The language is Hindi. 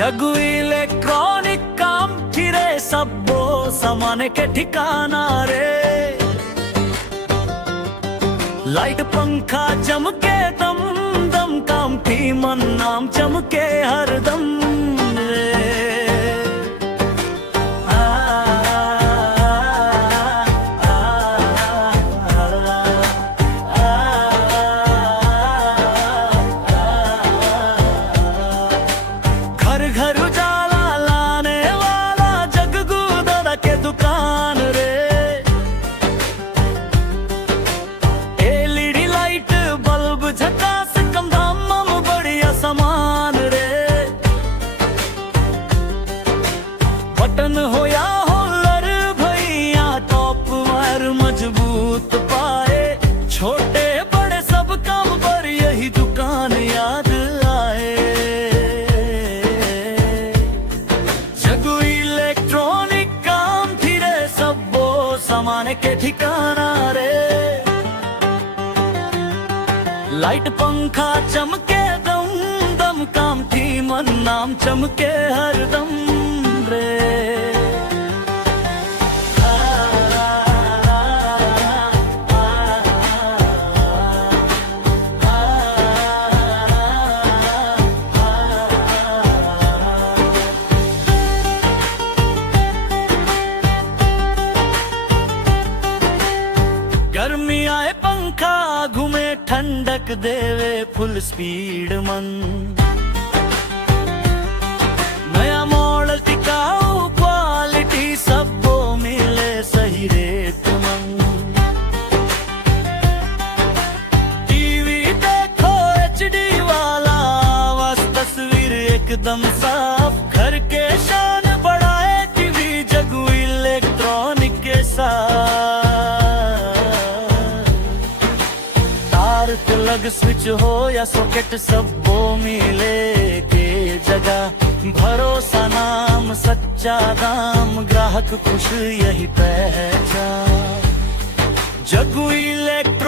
जग इलेक्ट्रॉनिक काम फिरे सबो सामान के ठिकाना रे। लाइट पंखा चमके दम दम काम थी मन नाम चमके हर दम रे। घर घर उजाला लाने वाला जग्गू दादा के दुकान रे। एलईडी लाइट बल्ब झकास कम दाम में बढ़िया सामान रे। बटन हो या होल्डर भैया टॉप वायर मजबूत पाए। छोटे बड़े सब काम पर यही दुकान याद आए। जग्गू इलेक्ट्रॉनिक काम फिरे सबो सामान के ठिकाना रे। लाइट पंखा चमके दम दम काम थी मन नाम चमके हर दम रे। गर्मी आए पंखा घूमे ठंडक देवे फुल स्पीड मन। नया मॉडल टिकाऊ क्वालिटी सबको मिले सही रेट मन। टीवी देखो HD वाला आवाज तस्वीर एकदम साफ। घर के शान बढ़ाए टीवी जग्गू इलेक्ट्रॉनिक के साथ। प्लग स्विच हो या सॉकेट सबको मिले के जगह। भरोसा नाम सच्चा दाम ग्राहक खुश यही पहचान। जग्गू इलेक्ट्रॉनिक